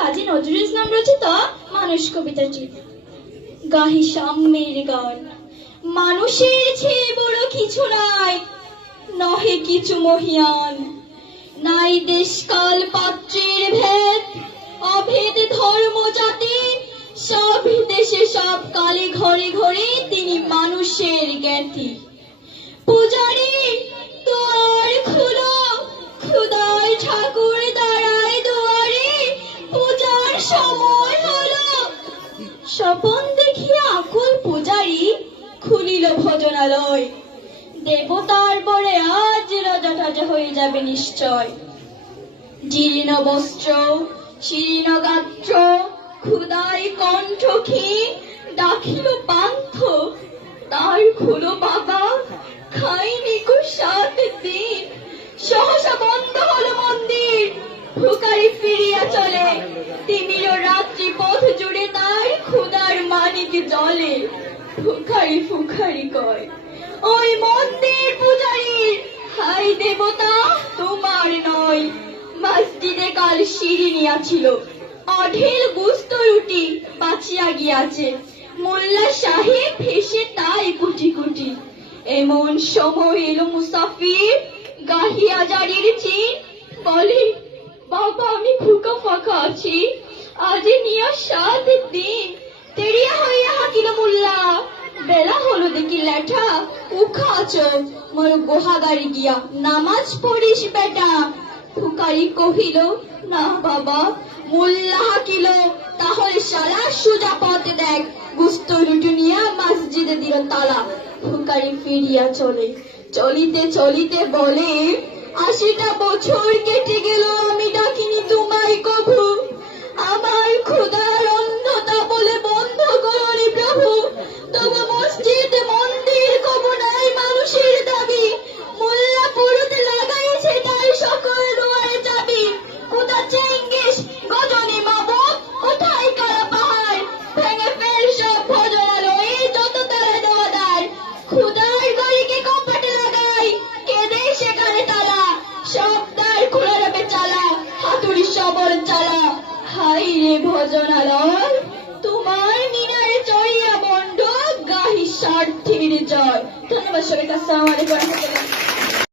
কাজী নজরুল ইসলাম রচিত মানুষ কবিতাটি। গাহি সাম্যের গান। মানুষের চেয়ে বড় কিছু নাই, নহে কিছু মহিয়ান। নাই দেশকাল পাত্রের ভেদ, অভেদ ধর্ম জাতি। সব দেশে সব কালে ঘরে ঘরে তিনি মানুষের জ্ঞাতি। পূজারি দুয়ার খুলো, খুদাই ঠাকুর দাঁড়ায় দুয়ারে, পূজার সময় হলো। স্বপন দেখিয়া আকুল পূজারি খুলিল ভজনালয়। দেবতার বরে আজ রাজাটাজ হয়ে যাবে নিশ্চয়। জীর্ণ বস্ত্র, শীর্ণ গাত্র, ক্ষুদাই কণ্ঠ ক্ষীণ, ডাকিল পান্থ তার খুলো বাবা, খাইনি গো 7 দিন। সহসা বন্ধ হলো মন্দির, ফুকারি ফিরিয়া চলে। তিমির রাত্রি পথ জুড়ে তার ক্ষুদার মানিক জলে। ফুকারি ফুকারি কয়, ওই মন্দির পূজারীর, হাই দেবতা তোমার নয়। মসজিদে কাল শিরিনি আছিল, অঢেল গুস্ত রুটি বাঁচিয়া গিয়াছে। মোল্লা সাহেব হেসে তাই কুটি কুটি। এমন সময় এলো মুসাফির, গাহিয়া জারির চিন। বলে, বাবা আমি ফুকা ফাঁকা আছি, আজ নিয়া 7 দিন। তেরিয়া হইয়া হাকিল মোল্লা, বেলা হলো দেখি লেঠা। উখা আছো মোর গোহাগারি গিয়া নামাজ পড়িস বেটা। ফুকারি কহিল, না বাবা। মোল্লা হাকিল, তাহলে শালা সোজা পথ দেখ। গুস্ত রুটি নিয়া মসজিদে দিল তালা। ফুকারি ফিরিয়া চলে, চলিতে চলিতে বলে, 80টা বছর কেটে গেল আমি ডাকিনি তোমায় কভু। আমার ক্ষুধার অন্ধতা বলে বন্ধ করনি প্রভু। তবু মসজিদ মন্দির কবু নাই মানুষের দাবি। মোল্লা পুরুত লাগাইছে তাই সকল দুয়ারে চাবি। কোথা চেঙ্গিস গজনী মাবু, কোথায় কারা পাহাড়। ভেঙে ফেল সব ভজনালয়ে, যত তারা দেওয়াদার। ক্ষুধার গলিকে কপাটে লাগাই, কেঁদে সেখানে তালা। সব দ্বার খোলা রবে চালা, হাতুড়ি সবল চালা। হাই রে ভজনালয়, তোমার মিনারে চড়িয়া বন্ড, গাহি স্বার্থের জয়। ধন্যবাদ সবাইকে। আসসালামু আলাইকুম।